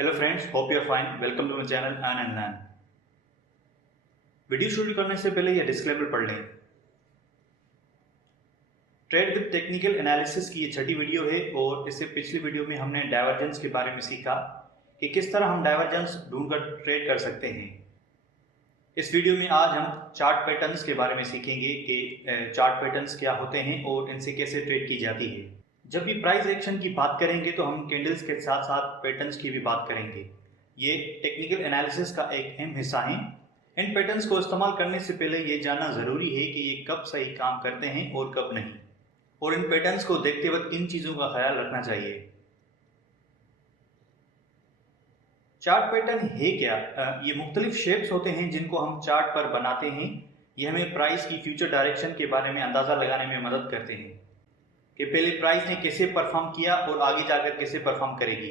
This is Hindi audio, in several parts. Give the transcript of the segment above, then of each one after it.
Hello friends, hope you are fine. Welcome to my channel अनन। वीडियो शुरू करने से पहले यह डिस्क्लेमर पढ़ लें। ट्रेड विद टेक्निकल एनालिसिस की ये छठी वीडियो है और इससे पिछली वीडियो में हमने डाइवर्जेंस के बारे में सीखा कि किस तरह हम डाइवर्जेंस ढूंढकर ट्रेड कर सकते हैं। इस वीडियो में आज हम चार्ट पैटर्न्स के बारे में सीखेंगे कि चार्ट पैटर्न्स क्या होते हैं और इनसे कैसे ट्रेड की जाती है। जब भी प्राइस एक्शन की बात करेंगे तो हम कैंडल्स के साथ साथ पैटर्न्स की भी बात करेंगे। ये टेक्निकल एनालिसिस का एक अहम हिस्सा है। इन पैटर्न्स को इस्तेमाल करने से पहले ये जानना जरूरी है कि ये कब सही काम करते हैं और कब नहीं, और इन पैटर्न्स को देखते वक्त किन चीजों का ख्याल रखना चाहिए। चार्ट पैटर्न है क्या? ये मुख्तलिफ शेप्स होते हैं जिनको हम चार्ट पर बनाते हैं। ये हमें प्राइस की फ्यूचर डायरेक्शन के बारे में अंदाजा लगाने में मदद करते हैं कि पहले प्राइस ने कैसे परफॉर्म किया और आगे जाकर कैसे परफॉर्म करेगी।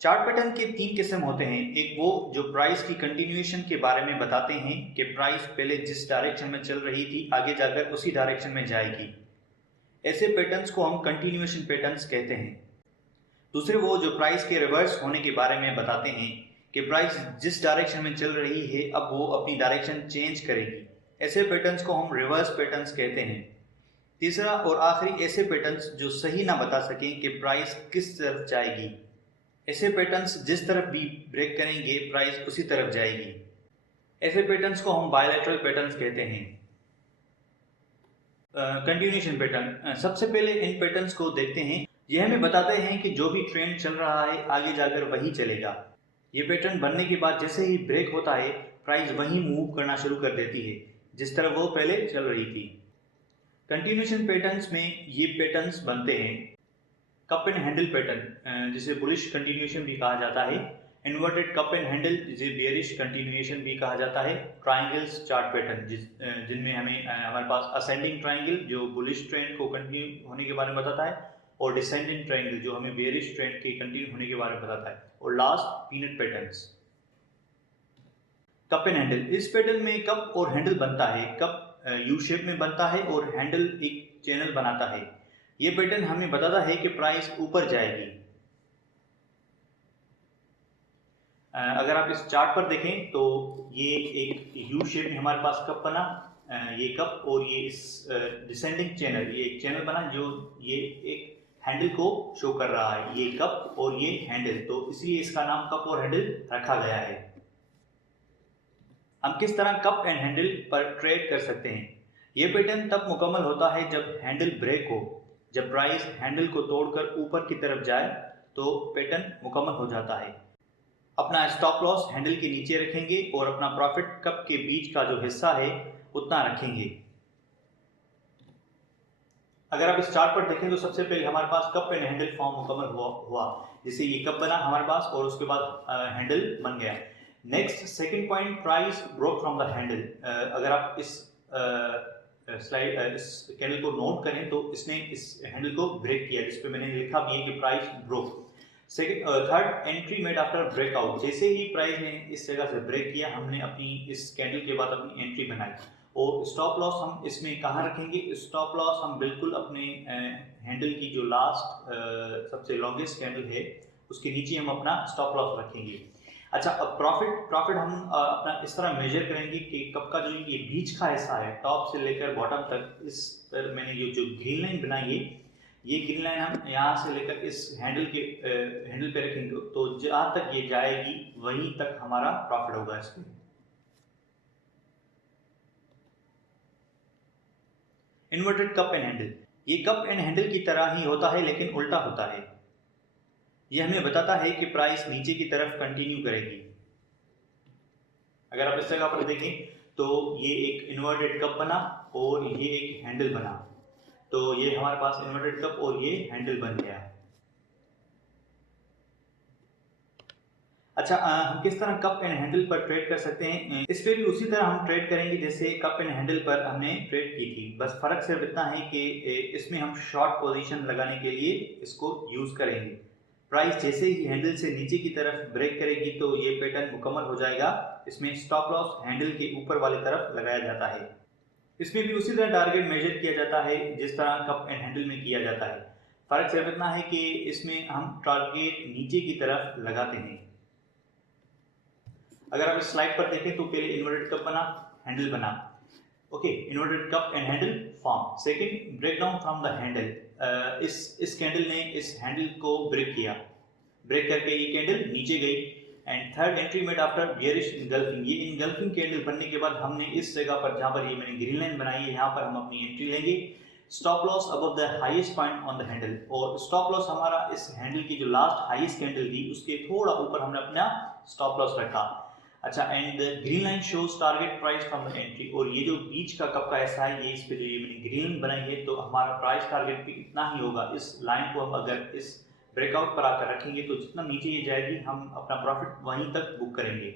चार्ट पैटर्न के तीन किस्म होते हैं। एक वो जो प्राइस की कंटिन्यूएशन के बारे में बताते हैं कि प्राइस पहले जिस डायरेक्शन में चल रही थी आगे जाकर उसी डायरेक्शन में जाएगी। ऐसे पैटर्न्स को हम कंटिन्यूएशन पैटर्न्स कहते हैं। दूसरे वो जो प्राइस के रिवर्स होने के बारे में बताते हैं कि प्राइस जिस डायरेक्शन में चल रही है अब वो अपनी डायरेक्शन चेंज करेगी। ऐसे पैटर्न्स को हम रिवर्स पैटर्न्स कहते हैं। तीसरा और आखिरी ऐसे पैटर्न्स जो सही ना बता सकें कि प्राइस किस तरफ जाएगी। ऐसे पैटर्न्स जिस तरफ भी ब्रेक करेंगे प्राइस उसी तरफ जाएगी। ऐसे पैटर्न्स को हम बायलैटरल पैटर्न्स कहते हैं। कंटिन्यूएशन पैटर्न, सबसे पहले इन पैटर्न्स को देखते हैं। यह हमें बताते हैं कि जो भी ट्रेंड चल रहा है आगे जाकर वही चलेगा। ये पैटर्न बनने के बाद जैसे ही ब्रेक होता है प्राइस वहीं मूव करना शुरू कर देती है जिस तरह वो पहले चल रही थी। कंटिन्यूएशन पैटर्न्स में ये पैटर्न्स बनते हैं। कप एंड हैंडल पैटर्न, जिसे बुलिश कंटिन्यूएशन भी कहा जाता है। इन्वर्टेड कप एंड हैंडल जिसे बेयरिश कंटिन्यूएशन भी कहा जाता है। ट्रायंगल्स चार्ट पैटर्न जिनमें हमारे पास असेंडिंग ट्रायंगल जो बुलिश ट्रेंड को कंटिन्यू होने के बारे में बताता है, और डिसेंडिंग ट्रायंगल जो हमें बेयरिश ट्रेंड के कंटिन्यू होने के बारे में बताता है, और last peanut patterns. Cup and handle, इस पैटर्न में कप और हैंडल बनता है। कप यू शेप में बनता है और हैंडल एक चैनल बनाता है। ये पैटर्न हमें बताता है कि प्राइस ऊपर जाएगी। अगर आप इस चार्ट पर देखें तो ये एक यू शेप में हमारे पास कप बना, ये कप, और ये इस डिसेंडिंग चैनल, ये एक चैनल बना जो ये एक हैंडल को शो कर रहा है। ये कप और ये हैंडल, तो इसलिए इसका नाम कप और हैंडल रखा गया है। हम किस तरह कप एंड हैंडल पर ट्रेड कर सकते हैं? यह पैटर्न तब मुकम्मल होता है जब हैंडल ब्रेक हो। जब प्राइस हैंडल को तोड़कर ऊपर की तरफ जाए तो पैटर्न मुकम्मल हो जाता है। अपना स्टॉप लॉस हैंडल के नीचे रखेंगे और अपना प्रॉफिट कप के बीच का जो हिस्सा है उतना रखेंगे। अगर आप इस चार्ट पर देखें तो सबसे पहले हमारे पास कप एंड हैंडल फॉर्म मुकम्मल हुआ जिससे ये कप बना हमारे पास और उसके बाद हैंडल बन गया। Next second point, price broke from the handle. अगर आप इस इस कैंडल को नोट करें तो इसने इस हैंडल को ब्रेक किया, जिस पे मैंने लिखा भी है कि price broke. Second third, entry made after breakout. जैसे ही प्राइस ने इस जगह से ब्रेक किया हमने अपनी इस कैंडल के बाद अपनी एंट्री बनाई। और स्टॉप लॉस हम इसमें कहाँ रखेंगे? स्टॉप लॉस हम बिल्कुल अपने हैंडल की जो लास्ट सबसे लॉन्गेस्ट कैंडल है उसके नीचे हम अपना स्टॉप लॉस रखेंगे। अच्छा, अब प्रॉफिट हम अपना इस तरह मेजर करेंगे कि कप का जो ये बीच का हिस्सा है टॉप से लेकर बॉटम तक, इस पर मैंने ये जो ग्रीन लाइन बनाई है, ये ग्रीन लाइन हम यहाँ से लेकर इस हैंडल पे रखेंगे तो जहाँ तक ये जाएगी वहीं तक हमारा प्रॉफिट होगा इस पर। इन्वर्टेड कप एंड हैंडल, ये कप एंड हैंडल की तरह ही होता है लेकिन उल्टा होता है। यह हमें बताता है कि प्राइस नीचे की तरफ कंटिन्यू करेगी। अगर आप इस जगह पर देखें तो ये एक इन्वर्टेड कप बना और ये एक हैंडल बना, तो ये हमारे पास इन्वर्टेड कप और ये हैंडल बन गया। अच्छा, हम किस तरह कप एंड हैंडल पर ट्रेड कर सकते हैं? इस पे भी उसी तरह हम ट्रेड करेंगे जैसे कप एंड हैंडल पर हमने ट्रेड की थी, बस फर्क सिर्फ इतना है कि इसमें हम शॉर्ट पोजीशन लगाने के लिए इसको यूज करेंगे। प्राइस जैसे ही हैंडल से नीचे की तरफ ब्रेक करेगी तो ये पैटर्न मुकम्मल हो जाएगा। इसमें स्टॉप लॉस हैंडल के ऊपर वाली तरफ लगाया जाता है। इसमें भी उसी तरह टारगेट मेजर किया जाता है जिस तरह कप एंड हैंडल में किया जाता है। फर्क सिर्फ इतना है कि इसमें हम टारगेट नीचे की तरफ लगाते हैं। अगर आप इस स्लाइड पर देखें तो पहले इन्वर्टेड कप बना, हैंडल बना, okay, inverted cup and handle form. Second, break down from the handle, इस कैंडल ने इस हैंडल को ब्रेक किया, ब्रेक करके ये कैंडल नीचे गई। And third, entry made after bearish engulfing, ये इनगल्फिंग कैंडल बनने के बाद हमने इस जगह पर जहां पर ये मैंने ग्रीन लाइन बनाई है यहाँ पर हम अपनी एंट्री लेंगे। Stop loss above the highest point on the handle, और स्टॉप लॉस हमारा इस हैंडल की जो लास्ट हाईएस्ट कैंडल थी उसके थोड़ा ऊपर हमने अपना स्टॉप लॉस रखा। अच्छा, and green line shows target price from the entry, और ये जो बीच का कप का ऐसा है, ये इस पे जो ये मैंने ग्रीन लाइन बनाई है तो हमारा प्राइस टारगेट भी इतना ही होगा। इस लाइन को हम अगर इस ब्रेकआउट पर आकर रखेंगे तो जितना नीचे ये जाएगी हम अपना प्रॉफिट वहीं तक बुक करेंगे।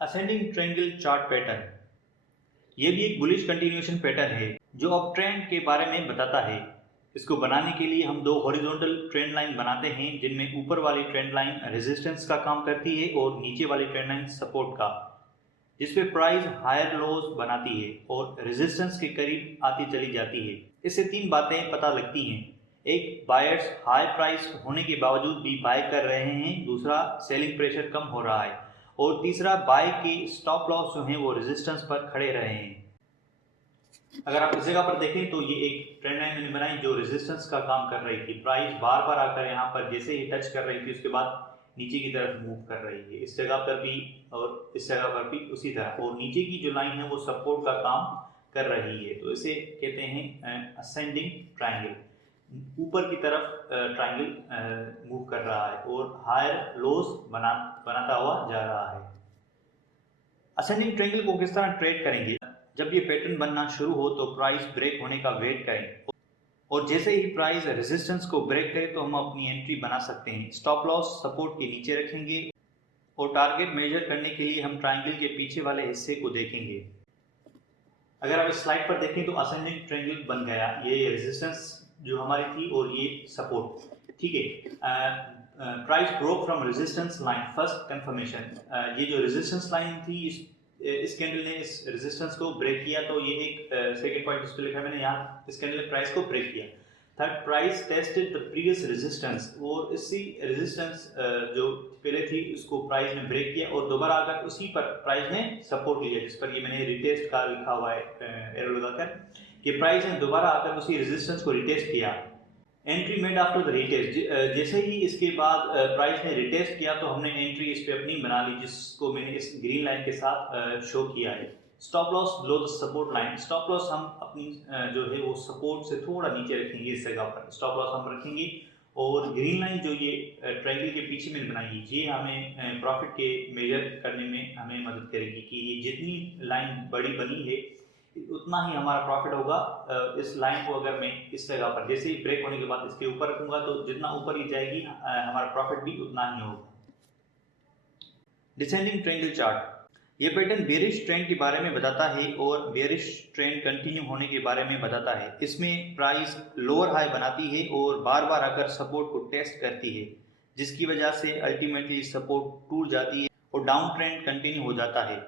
असेंडिंग ट्रायंगल चार्ट पैटर्न, ये भी एक बुलिश कंटिन्यूएशन पैटर्न है जो अब ट्रेंड के बारे में बताता है। इसको बनाने के लिए हम दो हॉरिजॉन्टल ट्रेंड लाइन बनाते हैं जिनमें ऊपर वाली ट्रेंड लाइन रेजिस्टेंस का काम करती है और नीचे वाली ट्रेंड लाइन सपोर्ट का, जिसपे प्राइस हायर लोज बनाती है और रेजिस्टेंस के करीब आती चली जाती है। इससे तीन बातें पता लगती हैं। एक, बायर्स हाई प्राइस होने के बावजूद भी बाय कर रहे हैं। दूसरा, सेलिंग प्रेशर कम हो रहा है। और तीसरा, बाय के स्टॉप लॉस जो हैं वो रेजिस्टेंस पर खड़े रहे हैं। अगर आप इस जगह पर देखें तो ये एक ट्रेंड लाइन मैंने बनाई जो रेजिस्टेंस का काम कर रही थी। प्राइस बार बार आकर यहाँ पर जैसे ही टच कर रही थी उसके बाद नीचे की तरफ मूव कर रही है, इस जगह पर भी और इस जगह पर भी उसी तरह, और नीचे की जो लाइन है वो सपोर्ट का काम कर रही है। तो इसे कहते हैं असेंडिंग ट्रायंगल, ऊपर की तरफ ट्रायंगल मूव कर रहा है और हायर लोज बनाता हुआ जा रहा है। असेंडिंग ट्रायंगल को किस तरह ट्रेड करेंगे? जब ये पैटर्न बनना शुरू हो तो प्राइस ब्रेक होने का वेट करें, और जैसे ही प्राइस रेजिस्टेंस को ब्रेक करे तो हम अपनी एंट्री बना सकते हैं। स्टॉप लॉस सपोर्ट के नीचे रखेंगे और टारगेट मेजर करने के लिए हम ट्रायंगल के पीछे वाले हिस्से को देखेंगे। अगर आप इस स्लाइड पर देखें तो असेंडिंग ट्रायंगल बन गया, ये रेजिस्टेंस जो हमारी थी और ये सपोर्ट, ठीक है। Price broke from resistance line, first confirmation, ये जो रेजिस्टेंस लाइन थी इस कैंडल ने इस रेजिस्टेंस को ब्रेक किया, तो ये एक सेकंड पॉइंट जिस पे लिखा है मैंने यहाँ, इस कैंडल ने प्राइस को ब्रेक किया। Third, price tested the previous resistance, और इसी रेजिस्टेंस जो पहले थी उसको प्राइस ने ब्रेक किया और दोबारा आकर उसी पर प्राइस ने सपोर्ट लिया, जिस पर ये मैंने रिटेस्ट का लिखा हुआ है एरो लगाकर, कि प्राइस ने दोबारा आकर उसी रेजिस्टेंस को रिटेस्ट किया। Entry made after the retest, जैसे ही इसके बाद प्राइस ने रिटेस्ट किया तो हमने एंट्री इस पे अपनी बना ली, जिसको मैंने इस ग्रीन लाइन के साथ शो किया है। Stop loss below the support line, stop loss हम अपनी जो है वो सपोर्ट से थोड़ा नीचे रखेंगे, इस जगह पर स्टॉप लॉस हम रखेंगे। और ग्रीन लाइन जो ये ट्रायंगल के पीछे मैंने बनाई है, ये हमें प्रॉफिट के मेजर करने में हमें मदद करेगी कि ये जितनी लाइन बड़ी बनी है उतना ही हमारा प्रॉफिट होगा। इस लाइन को अगर मैं इस जगह पर जैसे ही ब्रेक होने के बाद इसके ऊपर रखूंगा तो जितना ऊपर ही जाएगी हमारा प्रॉफिट भी उतना ही होगा। डिसेंडिंग ट्रायंगल चार्ट, ये पैटर्न बेरिश ट्रेंड के बारे में बताता है और बेरिश ट्रेंड कंटिन्यू होने के बारे में बताता है। इसमें प्राइस लोअर हाई बनाती है और बार बार आकर सपोर्ट को टेस्ट करती है, जिसकी वजह से अल्टीमेटली सपोर्ट टूट जाती है और डाउन ट्रेंड कंटिन्यू हो जाता है।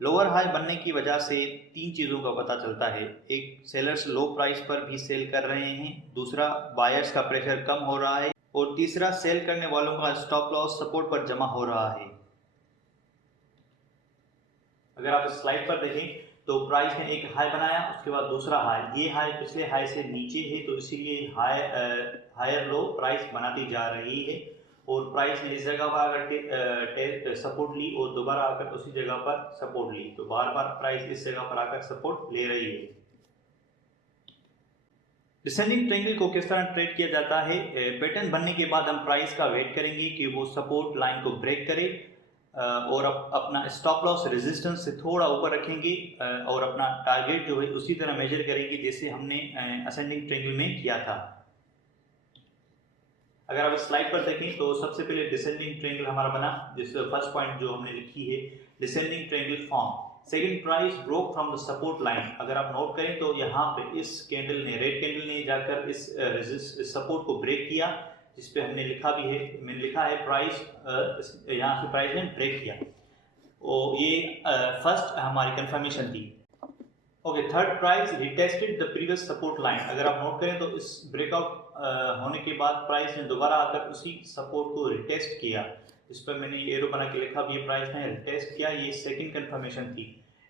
लोअर हाई बनने की वजह से तीन चीज़ों का पता चलता है। एक, सेलर्स लो प्राइस पर भी सेल कर रहे हैं। दूसरा, बायर्स का प्रेशर कम हो रहा है। और तीसरा, सेल करने वालों का स्टॉप लॉस सपोर्ट पर जमा हो रहा है। अगर आप इस स्लाइड पर देखें तो प्राइस ने एक हाई बनाया, उसके बाद दूसरा हाई, ये हाई पिछले हाई से नीचे है तो इसीलिए हायर लो प्राइस बनाती जा रही है। और प्राइस ने इस जगह पर आकर सपोर्ट ली और दोबारा आकर उसी जगह पर सपोर्ट ली, तो बार बार प्राइस इस जगह पर आकर सपोर्ट ले रही है। डिसेंडिंग ट्रायंगल को किस तरह ट्रेड किया जाता है? पैटर्न बनने के बाद हम प्राइस का वेट करेंगे कि वो सपोर्ट लाइन को ब्रेक करे और अपना स्टॉप लॉस रेजिस्टेंस से थोड़ा ऊपर रखेंगे और अपना टारगेट जो है उसी तरह मेजर करेंगे जैसे हमने असेंडिंग ट्रायंगल में किया था। अगर आप इस स्लाइड पर देखें तो सबसे पहले डिसेंडिंग ट्रायंगल हमारा बना, जिससे फर्स्ट पॉइंट जो हमने लिखी है descending triangle form. Second, price broke from the support line. अगर आप नोट करें तो यहाँ पे इस कैंडल ने, रेड कैंडल ने जाकर इस सपोर्ट को ब्रेक किया, जिस पे हमने लिखा भी है, मैंने लिखा है प्राइस, यहाँ से प्राइस ने ब्रेक किया। और ये फर्स्ट हमारी कंफर्मेशन थी। Okay, third price retested the previous support line. अगर आप नोट करें तो इस ब्रेकआउट होने के बाद प्राइस ने दोबारा आकर उसी सपोर्ट को रिटेस्ट किया। इस पर मैंने एरो बना के लिखा भी, प्राइस ने रिटेस्ट किया, ये सेकंड कंफर्मेशन थी।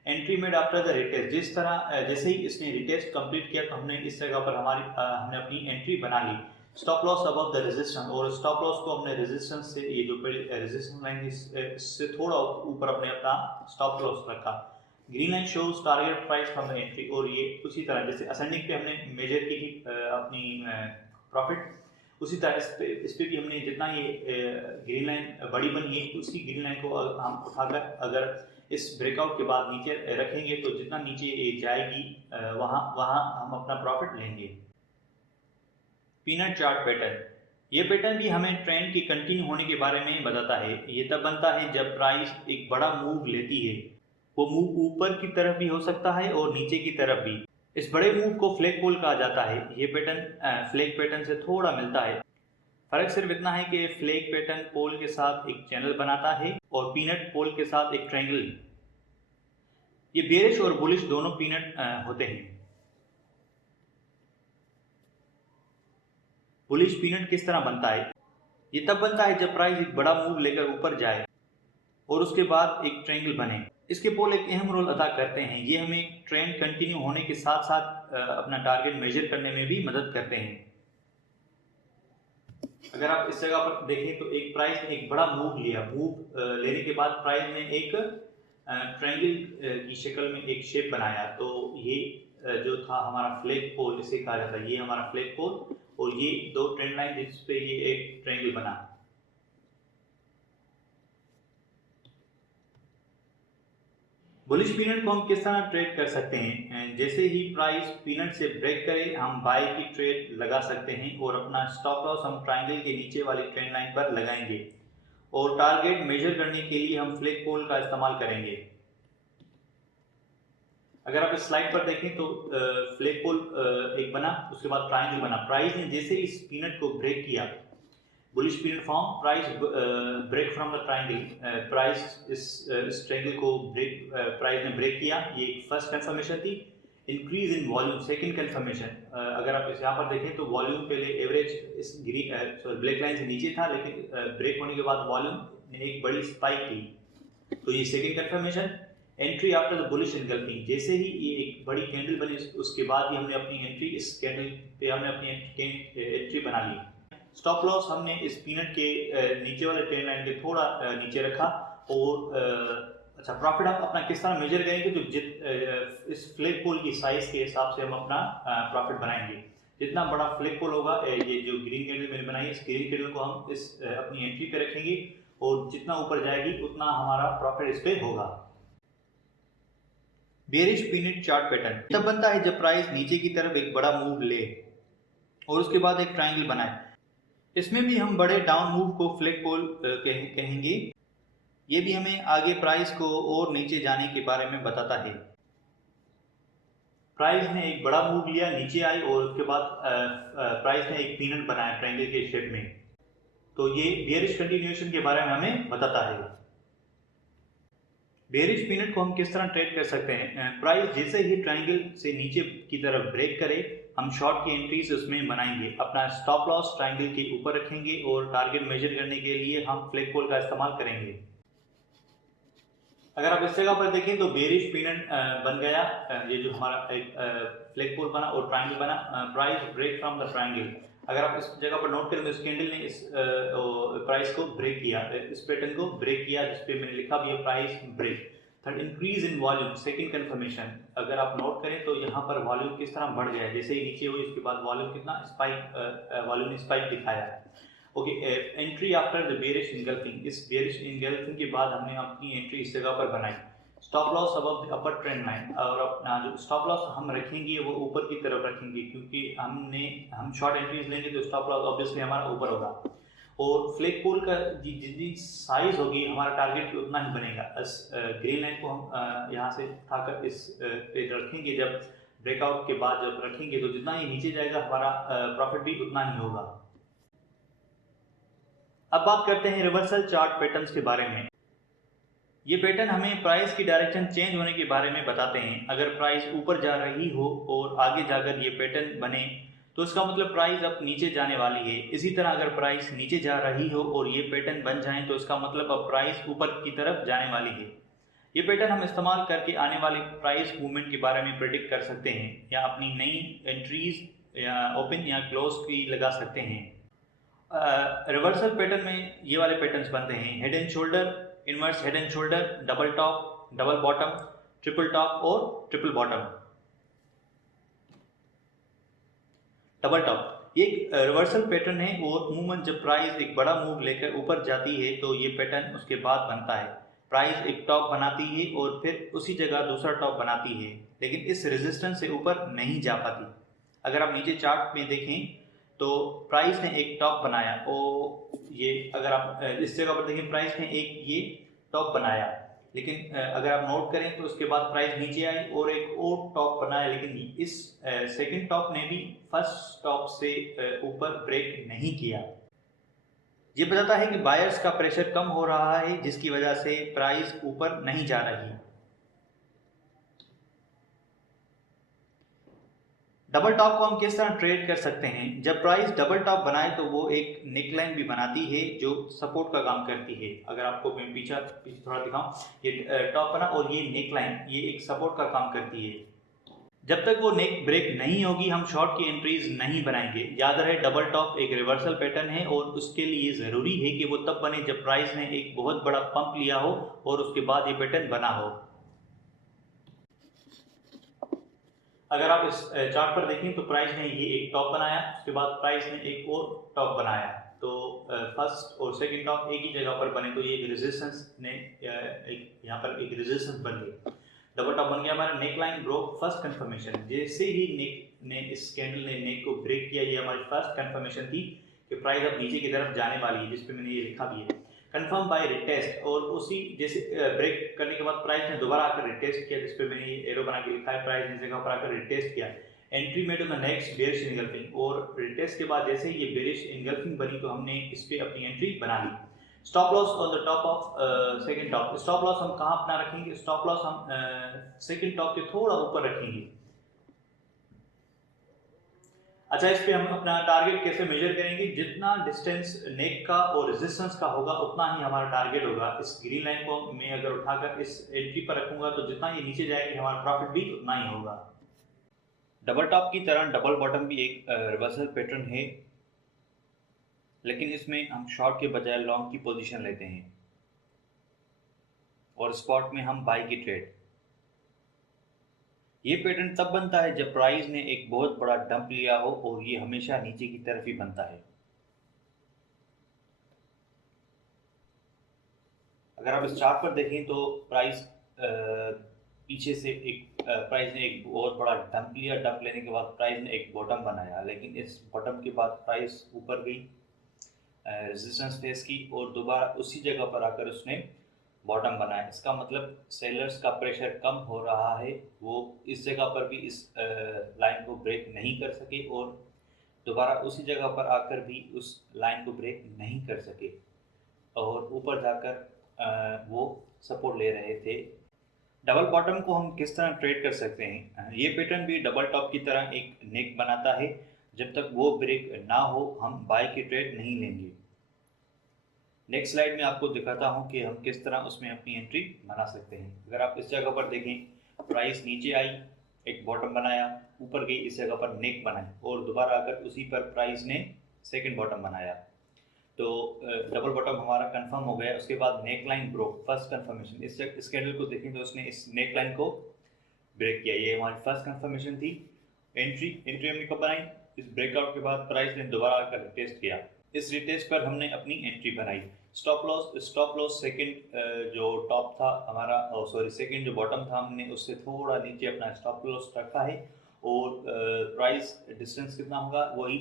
Entry made after the retest, जिस तरह जैसे ही इसने रिटेस्ट कंप्लीट किया तो हमने इस जगह पर हमने अपनी एंट्री बना ली। Stop loss above the resistance, और स्टॉप लॉस को हमने रेजिस्टेंस से, ये जो रेजिस्टेंस लाइन इससे थोड़ा ऊपर हमने अपना स्टॉप लॉस रखा। Green line shows target price from the entry, और ये उसी तरह जैसे असेंडिंग पे हमने मेजर की थी अपनी प्रॉफिट, उसी तरह इस पे भी हमने जितना ये ग्रीन लाइन बड़ी बनी है उसी ग्रीन लाइन को हम उठाकर अगर इस ब्रेकआउट के बाद नीचे रखेंगे तो जितना नीचे ये जाएगी वहाँ हम अपना प्रॉफिट लेंगे। पीनट चार्ट पैटर्न, ये पैटर्न भी हमें ट्रेंड की कंटिन्यू होने के बारे में बताता है। ये तब बनता है जब प्राइस एक बड़ा मूव लेती है। वो मूव ऊपर की तरफ भी हो सकता है और नीचे की तरफ भी। इस बड़े मूव को फ्लैग पोल कहा जाता है। ये पैटर्न फ्लैग पैटर्न से थोड़ा मिलता है। फर्क सिर्फ इतना है कि फ्लैग पैटर्न पोल के साथ एक चैनल बनाता है और पीनट पोल के साथ एक ट्रायंगल। ये बेरिश और बुलिश दोनों पीनट होते हैं। बुलिश पीनट किस तरह बनता है? ये तब बनता है जब प्राइस एक बड़ा मूव लेकर ऊपर जाए और उसके बाद एक ट्रायंगल बने। इसके पोल एक अहम रोल अदा करते हैं। ये हमें ट्रेंड कंटिन्यू होने के साथ साथ अपना टारगेट मेजर करने में भी मदद करते हैं। अगर आप इस जगह पर देखें तो एक प्राइस ने एक बड़ा मूव लिया। मूव लेने के बाद प्राइस ने एक ट्रायंगल की शक्ल में एक शेप बनाया। तो ये जो था हमारा फ्लैग पोल, इसे कहा जाता है। ये हमारा फ्लैग पोल और ये दो ट्रेंड लाइन जिस पे ये एक ट्रायंगल बना। बुलिश पीनट को हम किस तरह ट्रेड कर सकते हैं? जैसे ही प्राइस पीनट से ब्रेक करे हम बाय की ट्रेड लगा सकते हैं और अपना स्टॉप लॉस हम ट्रायंगल के नीचे वाली ट्रेंड लाइन पर लगाएंगे और टारगेट मेजर करने के लिए हम फ्लैग पोल का इस्तेमाल करेंगे। अगर आप इस स्लाइड पर देखें तो फ्लैग पोल एक बना, उसके बाद ट्रायंगल बना। प्राइस ने जैसे ही इस पीनट को ब्रेक किया, bullish pennant form, price break from the triangle, price इस ट्रायंगल को प्राइस ने ब्रेक किया। ये फर्स्ट कंफर्मेशन थी। Increase in volume, second confirmation. अगर आप इस यहाँ पर देखें तो वॉल्यूम पहले एवरेज इस ब्लैक लाइन से नीचे था, लेकिन ब्रेक होने के बाद वॉल्यूम ने एक बड़ी स्पाइक की। तो ये second confirmation. Entry after the bullish engulfing, जैसे ही ये एक बड़ी कैंडल बनी उसके बाद ही हमने अपनी एंट्री, इस कैंडल पे हमने अपनी एंट्री बना ली। स्टॉप लॉस हमने इस पीनट के नीचे वाले ट्रेंड लाइन के थोड़ा नीचे रखा। और अच्छा, प्रॉफिट हम अपना किस तरह मेजर करेंगे? तो इस फ्लैग पोल की साइज के हिसाब से हम अपना प्रॉफिट बनाएंगे। जितना बड़ा फ्लैग पोल होगा, ये जो ग्रीन कैंडल मैंने बनाई है, इस ग्रीन कैंडल को हम इस अपनी एंट्री पे रखेंगे और जितना ऊपर जाएगी उतना हमारा प्रॉफिट इस पे होगा। बेरिश पीनट चार्ट पैटर्न तब बनता है जब प्राइस नीचे की तरफ एक बड़ा मूव ले और उसके बाद एक ट्रायंगल बनाए। इसमें भी हम बड़े डाउन मूव को फ्लैग पोल कहेंगे। ये भी हमें आगे प्राइस को और नीचे जाने के बारे में बताता है। प्राइस ने एक बड़ा मूव लिया, नीचे आई और उसके बाद प्राइस ने एक पीनट बनाया ट्रायंगल के शेप में। तो ये बेयरिश कंटिन्यूएशन के बारे में हमें बताता है। बेयरिश पीनट को हम किस तरह ट्रेड कर सकते हैं? प्राइस जैसे ही ट्रायंगल से नीचे की तरफ ब्रेक करे, हम शॉर्ट की एंट्रीज उसमें बनाएंगे। अपना स्टॉप लॉस ट्रायंगल के ऊपर रखेंगे और टारगेट मेजर करने के लिए हम फ्लैग पोल का इस्तेमाल करेंगे। अगर आप इस जगह पर देखें तो बेरिश पीनट बन गया। ये जो हमारा एक फ्लैग पोल बना और ट्रायंगल बना। Price break from the triangle. अगर आप इस जगह पर नोट करें तो इस कैंडल ने इस प्राइस को ब्रेक किया, इस पैटर्न को ब्रेक किया, जिसपे मैंने लिखा भी है price break. Third, increase in volume, second confirmation. अगर आप नोट करें तो यहाँ पर वॉल्यूम किस तरह बढ़ गया, जैसे ही नीचे हुई उसके बाद वॉल्यूम कितना स्पाइक, वॉल्यूम ने स्पाइक दिखाया। Okay, entry after the bearish engulfing. इस बेरिश इनगल्फिंग के बाद हमने अपनी एंट्री इस जगह पर बनाई। Stop loss above the upper trend line, और अपना जो स्टॉप लॉस हम रखेंगे वो ऊपर की तरफ रखेंगे, क्योंकि हम शॉर्ट एंट्रीज लेंगे तो स्टॉप लॉस ऑब्वियसली हमारा ऊपर होगा। और फ्लैग पोल का जितनी साइज होगी हमारा टारगेट उतना ही बनेगा। इस ग्रीन लाइन को हम यहाँ से उठाकर इस पे रखेंगे। जब ब्रेकआउट के बाद जब रखेंगे तो जितना ही नीचे जाएगा हमारा प्रॉफिट भी उतना ही होगा। अब बात करते हैं रिवर्सल चार्ट पैटर्न्स के बारे में। ये पैटर्न हमें प्राइस की डायरेक्शन चेंज होने के बारे में बताते हैं। अगर प्राइस ऊपर जा रही हो और आगे जाकर ये पैटर्न बने तो इसका मतलब प्राइस अब नीचे जाने वाली है। इसी तरह अगर प्राइस नीचे जा रही हो और ये पैटर्न बन जाए तो इसका मतलब अब प्राइस ऊपर की तरफ जाने वाली है। ये पैटर्न हम इस्तेमाल करके आने वाले प्राइस मूवमेंट के बारे में प्रिडिक्ट कर सकते हैं या अपनी नई एंट्रीज या ओपन या क्लोज की लगा सकते हैं। रिवर्सल पैटर्न में ये वाले पैटर्न्स बनते हैं: head and shoulder, inverse head and shoulder, double top, double bottom, triple top और ट्रिपल बॉटम। डबल टॉप ये एक रिवर्सल पैटर्न है और अमूमन जब प्राइस एक बड़ा मूव लेकर ऊपर जाती है तो ये पैटर्न उसके बाद बनता है। प्राइस एक टॉप बनाती है और फिर उसी जगह दूसरा टॉप बनाती है, लेकिन इस रेजिस्टेंस से ऊपर नहीं जा पाती। अगर आप नीचे चार्ट में देखें तो प्राइस ने एक टॉप बनाया और ये अगर आप इस जगह पर देखें प्राइस ने एक ये टॉप बनाया, लेकिन अगर आप नोट करें तो उसके बाद प्राइस नीचे आई और एक और टॉप बनाया, लेकिन इस सेकंड टॉप ने भी फर्स्ट टॉप से ऊपर ब्रेक नहीं किया। ये बताता है कि बायर्स का प्रेशर कम हो रहा है जिसकी वजह से प्राइस ऊपर नहीं जा रही। डबल टॉप को हम किस तरह ट्रेड कर सकते हैं? जब प्राइस डबल टॉप बनाए तो वो एक नेकलाइन भी बनाती है जो सपोर्ट का काम करती है। अगर आपको मैं पीछे थोड़ा दिखाऊं, ये टॉप बना और ये नेकलाइन ये एक सपोर्ट का काम करती है। जब तक वो नेक ब्रेक नहीं होगी हम शॉर्ट की एंट्रीज नहीं बनाएंगे। याद रहे डबल टॉप एक रिवर्सल पैटर्न है और उसके लिए ज़रूरी है कि वो तब बने जब प्राइस ने एक बहुत बड़ा पंप लिया हो और उसके बाद ये पैटर्न बना हो। अगर आप इस चार्ट पर देखें तो प्राइस ने ये एक टॉप बनाया, उसके बाद प्राइस ने एक और टॉप बनाया, तो फर्स्ट और सेकंड टॉप एक ही जगह पर बने तो ये एक रेजिस्टेंस ने यहाँ पर एक रेजिस्टेंस बन गई। डबल टॉप बन गया हमारा। Neck line broke first confirmation. जैसे ही नेक ने इस कैंडल ने नेक को ब्रेक किया, ये हमारी फर्स्ट कंफर्मेशन थी कि प्राइस अब नीचे की तरफ जाने वाली है, जिसपे मैंने ये लिखा भी है कंफर्म बाय रिटेस्ट। और उसी जैसे ब्रेक करने के बाद प्राइस ने दोबारा आकर रिटेस्ट किया, जिसपे मैंने ये एरो बना के लिखा है प्राइस ने जगह पर आकर रिटेस्ट किया। Entry made on the next bearish engulfing. और रिटेस्ट के बाद जैसे ही ये बेयरिश इनगल्फिंग बनी तो हमने इस पे अपनी एंट्री बना ली। Stop loss on the top of second top. Stop loss हम कहाँ अपना रखेंगे? स्टॉप लॉस हम सेकंड टॉप के थोड़ा ऊपर रखेंगे। अच्छा, इस पे हम अपना टारगेट कैसे मेजर करेंगे? जितना डिस्टेंस नेक का और रेजिस्टेंस का होगा उतना ही हमारा टारगेट होगा। इस ग्रीन लाइन को मैं अगर उठाकर इस एंट्री पर रखूंगा तो जितना ये नीचे जाएगी हमारा प्रॉफिट भी उतना ही होगा। डबल टॉप की तरह डबल बॉटम भी एक रिवर्सल पैटर्न है, लेकिन इसमें हम शॉर्ट के बजाय लॉन्ग की पोजीशन लेते हैं और स्पॉट में हम बाई की ट्रेड। ये पैटर्न तब बनता है जब प्राइस ने एक बहुत बड़ा डंप लिया हो और ये हमेशा नीचे की तरफ ही बनता है। अगर आप इस चार्ट पर देखें तो प्राइस पीछे से एक प्राइस ने एक बहुत बड़ा डंप लिया। डंप लेने के बाद प्राइस ने एक बॉटम बनाया, लेकिन इस बॉटम के बाद प्राइस ऊपर गई, रेजिस्टेंस फेस की और दोबारा उसी जगह पर आकर उसने बॉटम बनाया। इसका मतलब सेलर्स का प्रेशर कम हो रहा है, वो इस जगह पर भी इस लाइन को ब्रेक नहीं कर सके और दोबारा उसी जगह पर आकर भी उस लाइन को ब्रेक नहीं कर सके और ऊपर जाकर वो सपोर्ट ले रहे थे। डबल बॉटम को हम किस तरह ट्रेड कर सकते हैं? ये पैटर्न भी डबल टॉप की तरह एक नेक बनाता है। जब तक वो ब्रेक ना हो हम बाय की ट्रेड नहीं लेंगे। नेक्स्ट स्लाइड में आपको दिखाता हूं कि हम किस तरह उसमें अपनी एंट्री बना सकते हैं। अगर आप इस जगह पर देखें प्राइस नीचे आई, एक बॉटम बनाया, ऊपर गई, इस जगह पर नेक बनाई और दोबारा आकर उसी पर प्राइस ने सेकंड बॉटम बनाया, तो डबल बॉटम हमारा कंफर्म हो गया। उसके बाद neck line broke first confirmation. इस कैंडल को देखें तो उसने इस नेक लाइन को ब्रेक किया, ये हमारी फर्स्ट कंफर्मेशन थी। एंट्री हमने कब बनाई? इस ब्रेकआउट के बाद प्राइस ने दोबारा आकर रिटेस्ट किया, इस रिटेस्ट पर हमने अपनी एंट्री बनाई। स्टॉप लॉस सेकंड जो टॉप था हमारा, सेकंड जो बॉटम था हमने उससे थोड़ा नीचे अपना स्टॉप लॉस रखा है और प्राइस डिस्टेंस कितना होगा? वही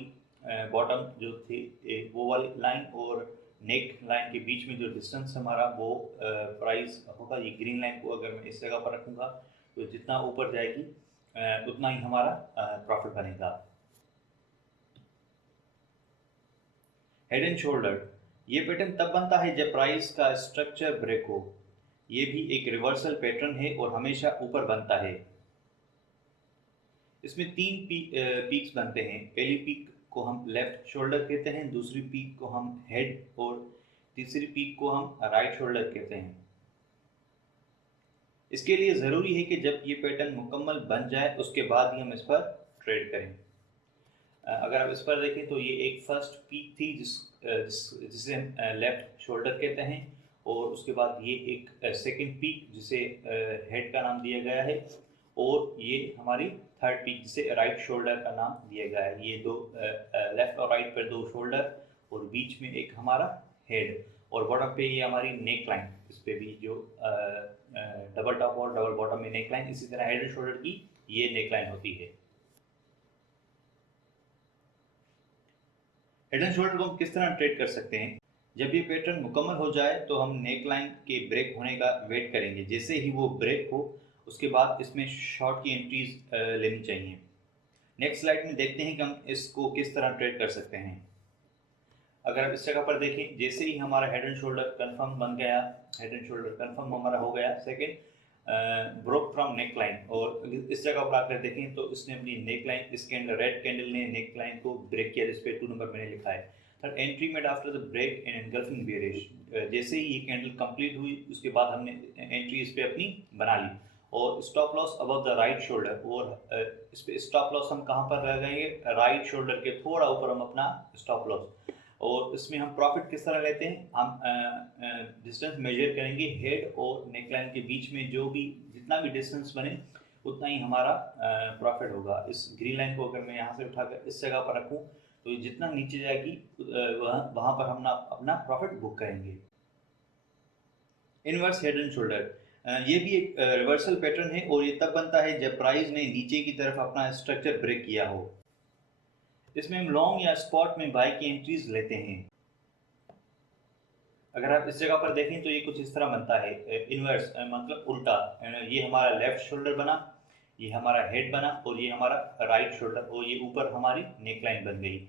बॉटम जो थी वो वाली लाइन और नेक लाइन के बीच में जो डिस्टेंस हमारा वो प्राइस होगा। ये ग्रीन लाइन को अगर मैं इस जगह पर रखूँगा तो जितना ऊपर जाएगी उतना ही हमारा प्रॉफिट बनेगा। हेड एंड शोल्डर ये पैटर्न तब बनता है जब प्राइस का स्ट्रक्चर ब्रेक हो। ये भी एक रिवर्सल पैटर्न है और हमेशा ऊपर बनता है। इसमें तीन पीक्स बनते हैं। पहली पीक को हम लेफ्ट शोल्डर कहते हैं, दूसरी पीक को हम हेड और तीसरी पीक को हम राइट शोल्डर कहते हैं। इसके लिए ज़रूरी है कि जब ये पैटर्न मुकम्मल बन जाए उसके बाद ही हम इस पर ट्रेड करें। अगर आप इस पर देखें तो ये एक फर्स्ट पीक थी जिसे हम लेफ्ट शोल्डर कहते हैं, और उसके बाद ये एक सेकंड पीक जिसे हेड का नाम दिया गया है, और ये हमारी थर्ड पीक जिसे राइट शोल्डर का नाम दिया गया है। ये दो लेफ्ट और राइट पर दो शोल्डर और बीच में एक हमारा हेड, और बॉटम पे ये हमारी नेक लाइन, इस पे भी जो डबल टॉप और डबल बॉटम में नेक लाइन, इसी तरह हेड एंड शोल्डर की ये नेक लाइन होती है। हेड एंड शोल्डर को हम किस तरह ट्रेड कर सकते हैं? जब ये पैटर्न मुकम्मल हो जाए तो हम नेक लाइन के ब्रेक होने का वेट करेंगे। जैसे ही वो ब्रेक हो उसके बाद इसमें शॉर्ट की एंट्रीज लेनी चाहिए। नेक्स्ट स्लाइड में देखते हैं कि हम इसको किस तरह ट्रेड कर सकते हैं। अगर आप इस जगह पर देखें, जैसे ही हमारा हेड एंड शोल्डर कंफर्म बन गया, हेड एंड शोल्डर कंफर्म हमारा हो गया, second broke from neck line, और इस जगह पर आकर देखें तो इसने अपनी नेक लाइन, इस कैंडल रेड कैंडल ने नेक लाइन को ब्रेक किया, जिस पे 2 नंबर मैंने लिखा है। Third, entry made after the break in engulfing bearish. जैसे ही ये कैंडल कंप्लीट हुई उसके बाद हमने एंट्री इस पे अपनी बना ली, और stop loss above the right shoulder, और इस पे स्टॉप लॉस हम कहाँ पर लगाएंगे? राइट शोल्डर के थोड़ा ऊपर हम अपना स्टॉप लॉस, और इसमें हम प्रॉफिट किस तरह लेते हैं? हम डिस्टेंस मेजर करेंगे हेड और नेकलाइन के बीच में, जो भी जितना भी डिस्टेंस बने उतना ही हमारा प्रॉफिट होगा। इस ग्रीन लाइन को अगर मैं यहाँ से उठाकर इस जगह पर रखूँ तो ये जितना नीचे जाएगी वहाँ पर हम अपना प्रॉफिट बुक करेंगे। इनवर्स हेड एंड शोल्डर, ये भी एक रिवर्सल पैटर्न है, और ये तब बनता है जब प्राइस ने नीचे की तरफ अपना स्ट्रक्चर ब्रेक किया हो। इसमें हम लॉन्ग या स्पॉट में बाय की एंट्रीज लेते हैं। अगर आप इस जगह पर देखें तो ये कुछ इस तरह बनता है, इनवर्स मतलब उल्टा। ये हमारा लेफ्ट शोल्डर बना, ये हमारा हेड बना, और ये हमारा राइट शोल्डर, और ये ऊपर हमारी नेक लाइन बन गई।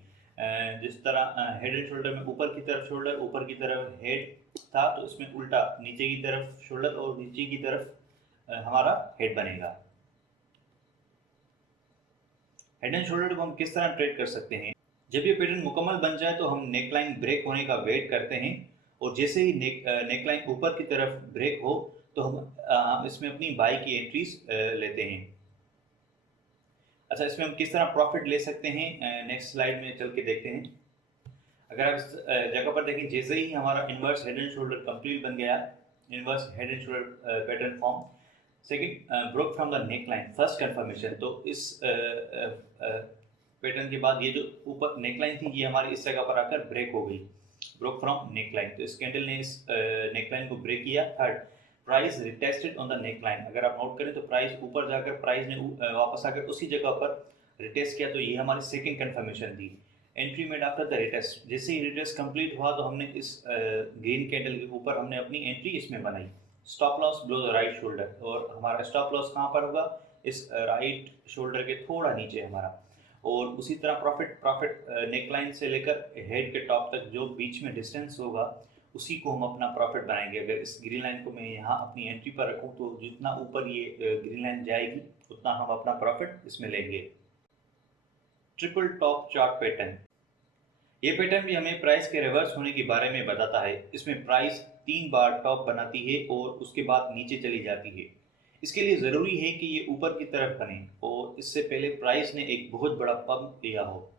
जिस तरह हेड एंड शोल्डर में ऊपर की तरफ शोल्डर, ऊपर की तरफ हेड था, तो इसमें उल्टा नीचे की तरफ शोल्डर और नीचे की तरफ हमारा हेड बनेगा। हेड एंड शोल्डर को हम किस तरह ट्रेड कर सकते हैं? जब ये पैटर्न मुकम्मल बन जाए तो हम नेकलाइन ब्रेक होने का वेट करते हैं, और जैसे ही नेकलाइन ऊपर की तरफ ब्रेक हो तो हम इसमें अपनी बाई की एंट्रीज लेते हैं। अच्छा, इसमें हम किस तरह प्रॉफिट ले सकते हैं? नेक्स्ट स्लाइड में चल के देखते हैं। अगर आप इस जगह पर देखें, जैसे ही हमारा inverse head and shoulder complete बन गया, inverse head and shoulder pattern form, second broke from the neck line, first confirmation, तो इस पैटर्न के बाद ये जो ऊपर नेकलाइन थी ये हमारी इस जगह पर आकर ब्रेक हो गई, ब्रोक फ्रॉम नेकलाइन। तो इस कैंडल ने इस नेकलाइन को ब्रेक किया। Third, price retested on the neckline. अगर आप नोट करें तो प्राइस ऊपर जाकर प्राइस ने वापस आकर उसी जगह पर रिटेस्ट किया, तो ये हमारी सेकंड कंफर्मेशन थी। Entry made after the retest, जैसे ही रिटेस्ट कंप्लीट हुआ तो हमने इस ग्रीन कैंडल के ऊपर हमने अपनी एंट्री इसमें बनाई। Stop loss below the right shoulder, और हमारा स्टॉप लॉस कहाँ पर होगा? इस राइट शोल्डर के थोड़ा नीचे हमारा। और उसी तरह प्रॉफिट नेकलाइन से लेकर हेड के टॉप तक जो बीच में डिस्टेंस होगा उसी को हम अपना प्रॉफिट बनाएंगे। अगर इस ग्रीन लाइन को मैं यहाँ अपनी एंट्री पर रखूँ तो जितना ऊपर ये ग्रीन लाइन जाएगी उतना हम अपना प्रॉफिट इसमें लेंगे। ट्रिपल टॉप चार्ट पैटर्न, ये पैटर्न भी हमें प्राइस के रिवर्स होने के बारे में बताता है। इसमें प्राइस 3 बार टॉप बनाती है और उसके बाद नीचे चली जाती है। इसके लिए ज़रूरी है कि ये ऊपर की तरफ बने और इससे पहले प्राइस ने एक बहुत बड़ा पंप लिया हो।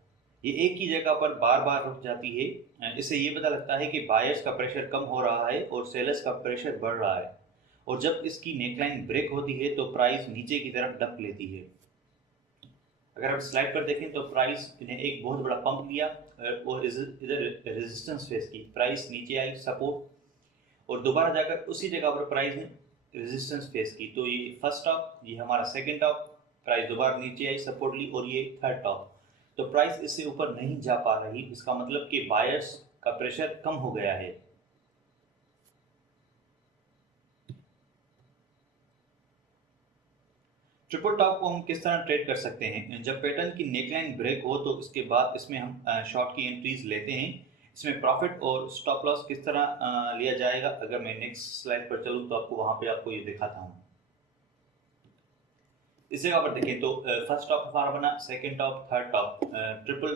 ये एक ही जगह पर बार बार रुक जाती है। इससे ये पता लगता है कि बायर्स का प्रेशर कम हो रहा है और सेलर्स का प्रेशर बढ़ रहा है, और जब इसकी नेकलाइन ब्रेक होती है तो प्राइस नीचे की तरफ डंप लेती है। अगर आप स्लाइड पर देखें तो प्राइस ने एक बहुत बड़ा पंप लिया और इधर रेजिस्टेंस फेस की, प्राइस नीचे आई सपोर्ट, और दोबारा जाकर उसी जगह पर प्राइस ने रेजिस्टेंस फेस की। तो ये फर्स्ट टॉप, ये हमारा सेकंड टॉप, प्राइस दोबारा नीचे आई सपोर्ट ली, और ये थर्ड टॉप। तो प्राइस इससे ऊपर नहीं जा पा रही, इसका मतलब कि बायर्स का प्रेशर कम हो गया है। ट्रिपल टॉप को हम किस तरह ट्रेड कर सकते हैं? जब पैटर्न की नेकलाइन ब्रेक हो तो उसके बाद इसमें हम शॉर्ट की एंट्रीज लेते हैं। इसमें प्रॉफिट और स्टॉप लॉस किस तरह लिया जाएगा, अगर मैं नेक्स्ट स्लाइड पर चलूँ तो आपको वहाँ पे आपको ये दिखाता हूँ। इस जगह पर देखें तो फर्स्ट टॉप हमारा बना, second top, third top, triple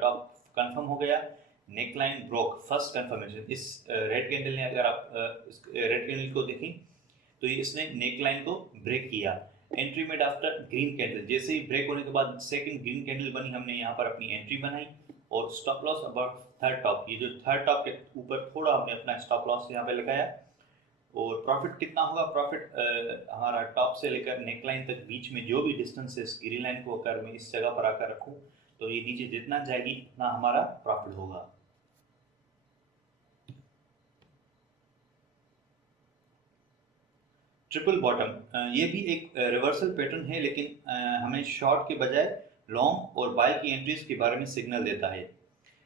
top confirm हो गया, neck line broke, first confirmation. इस रेड कैंडल ने, अगर आप रेड कैंडल को देखें तो ये इसने नेक लाइन को ब्रेक किया। Entry made after green candle, जैसे ही ब्रेक होने के बाद सेकंड ग्रीन कैंडल बनी, हमने यहाँ पर अपनी एंट्री बनाई और stop loss about third top, ये जो थर्ड टॉप के ऊपर थोड़ा हमने अपना स्टॉप लॉस यहाँ पे लगाया। और प्रॉफिट कितना होगा, प्रॉफिट हमारा टॉप से लेकर नेक लाइन तक बीच में जो भी डिस्टेंस है, ग्रीन लाइन को अगर मैं इस जगह पर आकर रखूँ तो ये नीचे जितना जाएगी उतना हमारा प्रॉफिट होगा। ट्रिपल बॉटम, ये भी एक रिवर्सल पैटर्न है, लेकिन हमें शॉर्ट के बजाय लॉन्ग और बाय की एंट्रीज के बारे में सिग्नल देता है।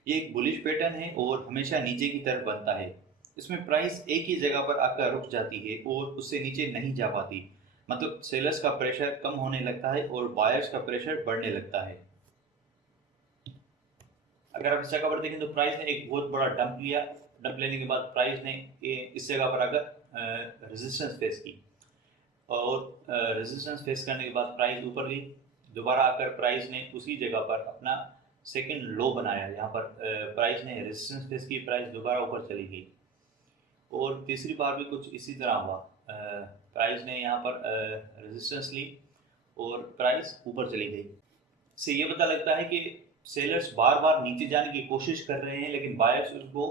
ये एक बुलिश पैटर्न है और हमेशा नीचे की तरफ बनता है। इसमें प्राइस एक ही जगह पर आकर रुक जाती है और उससे नीचे नहीं जा पाती, मतलब सेलर्स का प्रेशर कम होने लगता है और बायर्स का प्रेशर बढ़ने लगता है। अगर आप इस जगह पर देखें तो प्राइस ने एक बहुत बड़ा डंप लिया, डंप लेने के बाद प्राइस ने इस जगह पर आकर रेजिस्टेंस फेस की और रेजिस्टेंस फेस करने के बाद प्राइस ऊपर ली, दोबारा आकर प्राइस ने उसी जगह पर अपना सेकंड लो बनाया। यहाँ पर प्राइस ने रेजिस्टेंस फेस की, प्राइस दोबारा ऊपर चली गई और तीसरी बार भी कुछ इसी तरह हुआ। प्राइस ने यहाँ पर रेजिस्टेंस ली और प्राइस ऊपर चली गई। इससे ये पता लगता है कि सेलर्स बार बार नीचे जाने की कोशिश कर रहे हैं, लेकिन बायर्स उसको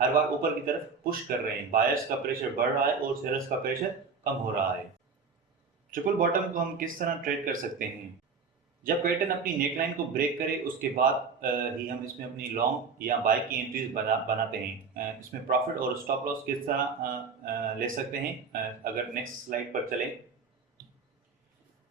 हर बार ऊपर की तरफ पुश कर रहे हैं। बायर्स का प्रेशर बढ़ रहा है और सेलर्स का प्रेशर कम हो रहा है। ट्रिपल बॉटम को हम किस तरह ट्रेड कर सकते हैं, जब पैटर्न अपनी नेकलाइन को ब्रेक करे उसके बाद ही हम इसमें अपनी लॉन्ग या बाय की एंट्रीज बनाते हैं। इसमें प्रॉफिट और स्टॉप लॉस किस तरह ले सकते हैं, अगर नेक्स्ट स्लाइड पर चले।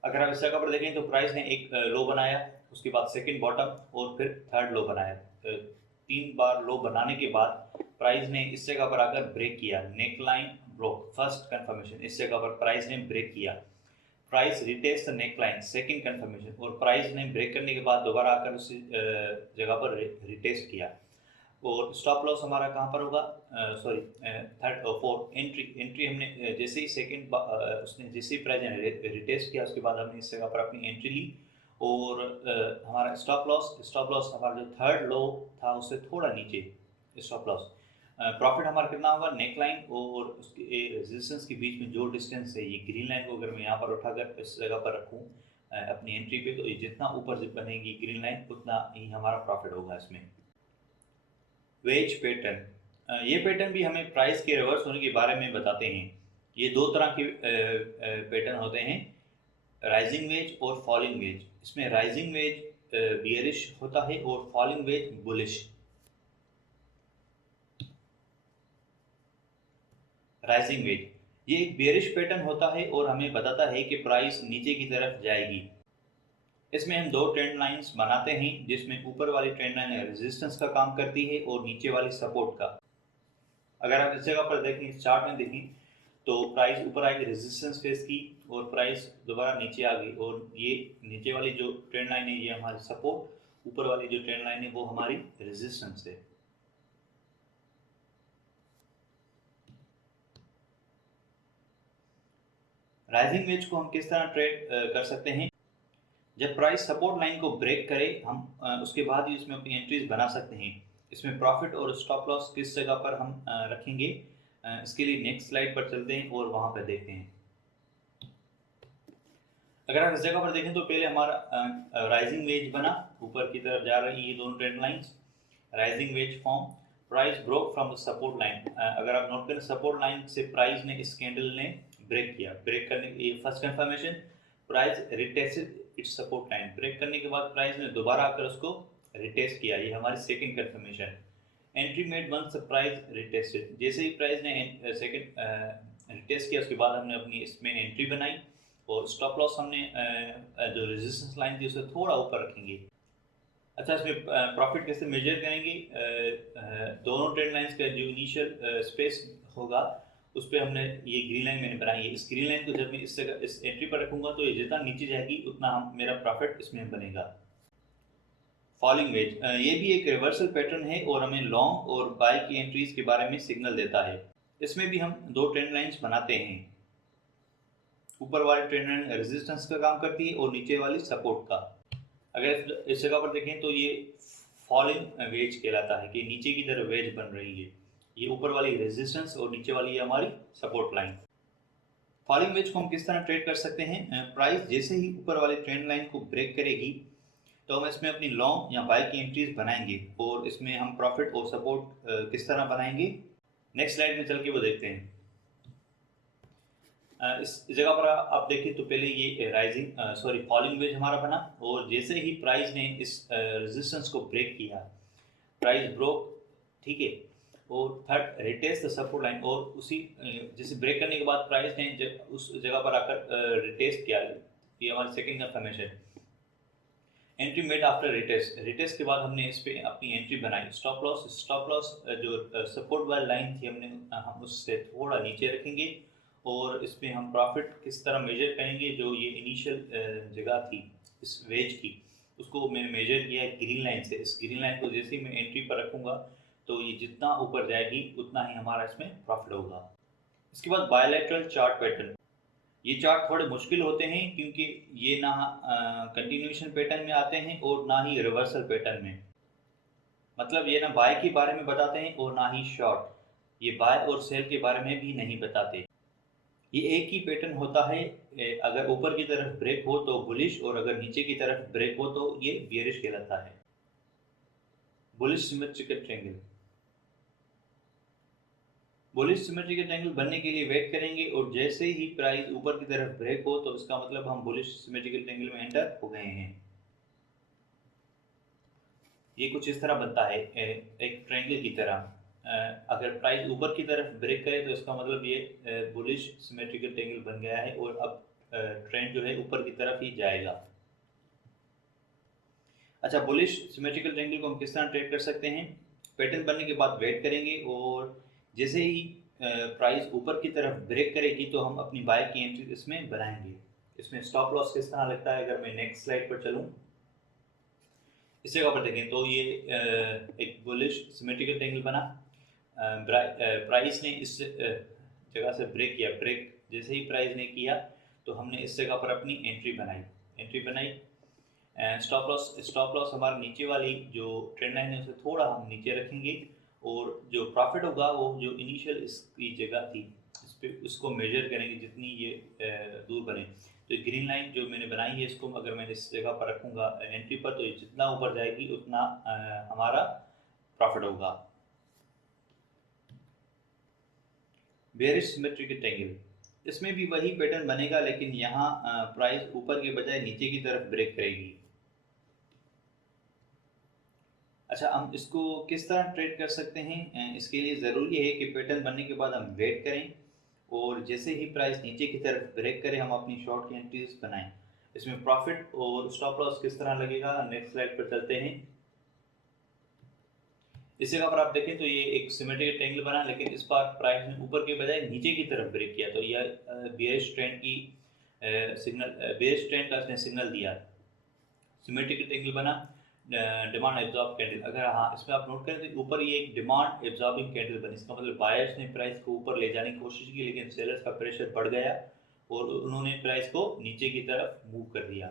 अगर आप इस जगह पर देखें तो प्राइस ने एक लो बनाया, उसके बाद सेकंड बॉटम और फिर थर्ड लो बनाया। 3 बार लो बनाने के बाद प्राइस ने इस जगह पर आकर ब्रेक किया, neck line broke, first confirmation. इस जगह पर प्राइस ने ब्रेक किया, price retest the neck line, second confirmation, और प्राइस ने ब्रेक करने के बाद दोबारा आकर उस जगह पर रिटेस्ट किया। और स्टॉप लॉस हमारा कहाँ पर होगा, सॉरी थर्ड और फोर्थ एंट्री हमने जैसे ही सेकंड उसने जैसे ही प्राइस ने रिटेस्ट किया उसके बाद हमने इस जगह पर अपनी एंट्री ली। और हमारा स्टॉप लॉस हमारा जो थर्ड लो था उससे थोड़ा नीचे स्टॉप लॉस। प्रॉफिट हमारा कितना होगा, नेक लाइन और उसके रेजिस्टेंस के बीच में जो डिस्टेंस है, ये ग्रीन लाइन को अगर मैं यहाँ पर उठाकर इस जगह पर रखूँ अपनी एंट्री पे, तो ये जितना ऊपर बनेगी ग्रीन लाइन उतना ही हमारा प्रॉफिट होगा इसमें। वेज पैटर्न, ये पैटर्न भी हमें प्राइस के रिवर्स होने के बारे में बताते हैं। ये दो तरह के पैटर्न होते हैं, राइजिंग वेज और फॉलिंग वेज। इसमें राइजिंग वेज बियरिश होता है और falling veg bullish. Rising veg ये एक बेरिश पैटर्न होता है और हमें बताता है कि प्राइस नीचे की तरफ जाएगी। इसमें हम दो ट्रेंड लाइंस बनाते हैं, जिसमें ऊपर वाली ट्रेंड लाइन रेजिस्टेंस का काम करती है और नीचे वाली सपोर्ट का। अगर आप इस जगह पर देखें, इस चार्ट में देखें तो प्राइस ऊपर आई, रेजिस्टेंस फेस की और प्राइस दोबारा नीचे आ गई, और ये नीचे वाली जो ट्रेंड लाइन है ये हमारी सपोर्ट, ऊपर वाली जो ट्रेंड लाइन है वो हमारी रेजिस्टेंस है। राइजिंग वेज को हम किस तरह ट्रेड कर सकते हैं, जब प्राइस सपोर्ट लाइन को ब्रेक करे हम उसके बाद ही इसमें अपनी एंट्रीज बना सकते हैं। इसमें प्रॉफिट और स्टॉप लॉस किस जगह पर हम रखेंगे, इसके लिए नेक्स्ट स्लाइड पर चलते हैं और वहां पर देखते हैं। अगर आप इस जगह पर देखें तो पहले हमारा राइजिंग वेज बना, ऊपर की तरफ जा रही ये दोनों trend lines, rising veg form, price broke from the support line. अगर आप नोट करें सपोर्ट लाइन से प्राइस ने इस कैंडल ने ब्रेक किया, ब्रेक करने के first confirmation, price retested its support line, break करने के बाद प्राइस ने दोबारा आकर उसको रिटेस्ट किया, ये हमारी second confirmation. Entry made once price retested, जैसे ही प्राइस ने सेकंड रिटेस्ट किया उसके बाद हमने अपनी इसमें एंट्री बनाई और स्टॉप लॉस हमने जो रेजिस्टेंस लाइन थी उसे थोड़ा ऊपर रखेंगे। अच्छा, इसमें प्रॉफिट कैसे मेजर करेंगे, दोनों ट्रेंड लाइंस का जो इनिशियल स्पेस होगा उस पर हमने ये ग्रीन लाइन मैंने बनाई है। इस ग्रीन लाइन को जब मैं इस एंट्री पर रखूंगा तो ये जितना नीचे जाएगी उतना मेरा प्रॉफिट इसमें बनेगा। फॉलिंग वेज ये भी एक रिवर्सल पैटर्न है और हमें लॉन्ग और बाय की एंट्रीज के बारे में सिग्नल देता है। इसमें भी हम दो ट्रेंड लाइंस बनाते हैं। ऊपर वाली ट्रेंड लाइन रेजिस्टेंस का काम करती है और नीचे वाली सपोर्ट का। अगर इस जगह पर देखें तो ये फॉलिंग वेज कहलाता है कि नीचे की तरफ वेज बन रही है। ये ऊपर वाली रेजिस्टेंस और नीचे वाली है हमारी सपोर्ट लाइन। फॉलिंग वेज को हम किस तरह ट्रेड कर सकते हैं? प्राइस जैसे ही ऊपर वाली ट्रेंड लाइन को ब्रेक करेगी तो हम इसमें अपनी लॉन्ग या बाय की एंट्रीज बनाएंगे और इसमें हम प्रॉफिट और सपोर्ट किस तरह बनाएंगे, नेक्स्ट स्लाइड में चल के वो देखते हैं। इस जगह पर आप देखें तो पहले ये राइजिंग फॉलिंग वेज हमारा बना और जैसे ही प्राइस ने इस रेजिस्टेंस को ब्रेक किया, प्राइस ब्रोक, ठीक है, और third retest the support line और उसी जैसे ब्रेक करने के बाद प्राइस ने उस जगह पर आकर रिटेस्ट किया। ये हमारी second confirmation. Entry made after retest के बाद हमने इस पे अपनी एंट्री बनाई। स्टॉप लॉस जो सपोर्ट वाली लाइन थी हम उससे थोड़ा नीचे रखेंगे और इसमें हम प्रॉफिट किस तरह मेजर करेंगे। जो ये इनिशियल जगह थी इस वेज की, उसको मैंने मेजर किया है ग्रीन लाइन से। इस ग्रीन लाइन को जैसे ही मैं एंट्री पर रखूँगा तो ये जितना ऊपर जाएगी उतना ही हमारा इसमें प्रॉफिट होगा। इसके बाद बायलैटरल चार्ट पैटर्न। ये चार्ट थोड़े मुश्किल होते हैं क्योंकि ये ना कंटिन्यूएशन पैटर्न में आते हैं और ना ही रिवर्सल पैटर्न में। मतलब ये ना बाय के बारे में बताते हैं और ना ही शॉर्ट। ये बाय और सेल के बारे में भी नहीं बताते। ये एक ही पैटर्न होता है। अगर ऊपर की तरफ ब्रेक हो तो बुलिश और अगर नीचे की तरफ ब्रेक हो तो ये बियरिश कहलाता है। Bullish symmetrical triangle. Bullish symmetrical triangle बनने के लिए वेट करेंगे और जैसे ही प्राइस ऊपर की तरफ ब्रेक हो तो इसका मतलब हम बुलिश सिमेट्रिकल ट्रायंगल में एंटर हो गए हैं। ये कुछ इस तरह बनता है, एक ट्रायंगल की तरह। अगर प्राइस ऊपर की तरफ ब्रेक करे तो इसका मतलब ये बुलिश सिमेट्रिकल ट्रायंगल बन गया है और अब ट्रेंड जो है ऊपर की तरफ ही जाएगा। अच्छा, बुलिश सिमेट्रिकल ट्रायंगल को हम किस तरह ट्रेड कर सकते हैं? पैटर्न बनने के बाद वेट करेंगे और जैसे ही प्राइस ऊपर की तरफ ब्रेक करेगी तो हम अपनी बाय की एंट्री इसमें बनाएंगे। इसमें स्टॉप लॉस किस तरह लगता है? अगर मैं नेक्स्ट स्लाइड पर चलूँ, इस जगह पर देखें तो ये एक बुलिश सिमेट्रिकल ट्रायंगल बना। प्राइस ने इस जगह से ब्रेक किया। ब्रेक जैसे ही प्राइस ने किया तो हमने इस जगह पर अपनी एंट्री बनाई। स्टॉप लॉस हमारे नीचे वाली जो ट्रेंड लाइन है उसे थोड़ा हम नीचे रखेंगे और जो प्रॉफिट होगा वो जो इनिशियल इसकी जगह थी इस पे उसको मेजर करेंगे जितनी ये दूर बने। तो ग्रीन लाइन जो मैंने बनाई है इसको अगर मैं इस जगह पर रखूँगा एंट्री पर तो ये जितना ऊपर जाएगी उतना हमारा प्रॉफिट होगा। बेयरिश सिमेट्रिकल ट्रायंगल, इसमें भी वही पैटर्न बनेगा लेकिन यहाँ प्राइस ऊपर के बजाय नीचे की तरफ ब्रेक करेगी। अच्छा, हम इसको किस तरह ट्रेड कर सकते हैं? इसके लिए ज़रूरी है कि पैटर्न बनने के बाद हम वेट करें और जैसे ही प्राइस नीचे की तरफ ब्रेक करे हम अपनी शॉर्ट की एंट्रीज बनाएं। इसमें प्रॉफिट और स्टॉप लॉस किस तरह लगेगा, नेक्स्ट स्लाइड पर चलते हैं। इस जगह पर आप देखें तो ये एक सिमेट्रिकल ट्रायंगल बना लेकिन इस बार प्राइस ने ऊपर के बजाय नीचे की तरफ ब्रेक किया तो यह बेयरिश ट्रेंड का इसने सिग्नल दिया। सिमेट्रिकल ट्रायंगल बना, डिमांड एब्जॉर्ब कैंडल। अगर हाँ इसमें आप नोट करें तो ऊपर ये एक डिमांड एब्जॉर्बिंग कैंडल बनी। इसका मतलब बायर्स ने प्राइस को ऊपर ले जाने की कोशिश की लेकिन सेलर्स का प्रेशर बढ़ गया और उन्होंने प्राइस को नीचे की तरफ मूव कर दिया।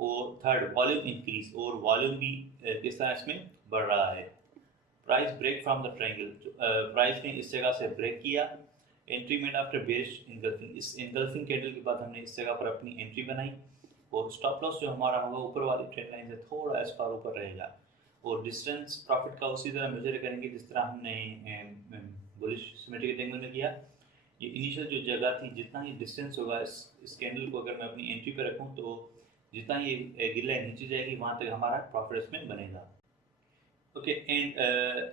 और थर्ड, वॉल्यूम इंक्रीज, और वॉल्यूम भी किस तरह इसमें बढ़ रहा है। Price break from the triangle, price ने इस जगह से ब्रेक किया। Entry made after bearish engulfing, इस इनगल्फिंग कैंडल के बाद हमने इस जगह पर अपनी एंट्री बनाई और स्टॉप लॉस जो हमारा होगा ऊपर वाली ट्रेंड लाइन से थोड़ा इस बार ऊपर रहेगा और डिस्टेंस प्रॉफिट का उसी तरह मेजर करेंगे जिस तरह हमने बुलिश सिमेट्रिकल ट्रायंगल में किया। ये इनिशियल जो जगह थी जितना ही डिस्टेंस होगा इस कैंडल को अगर मैं अपनी एंट्री पर रखूँ तो जितना ही ग्रीन लाइन नीचे जाएगी वहाँ तक हमारा प्रॉफिट इसमें बनेगा। ओके, एंड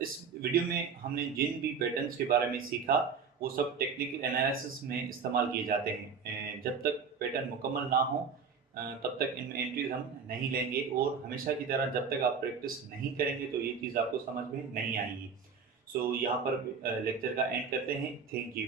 इस वीडियो में हमने जिन भी पैटर्न्स के बारे में सीखा वो सब टेक्निकल एनालिसिस में इस्तेमाल किए जाते हैं। जब तक पैटर्न मुकम्मल ना हो तब तक इनमें एंट्रीज हम नहीं लेंगे और हमेशा की तरह जब तक आप प्रैक्टिस नहीं करेंगे तो ये चीज़ आपको समझ में नहीं आएगी। सो यहाँ पर लेक्चर का एंड करते हैं। Thank you.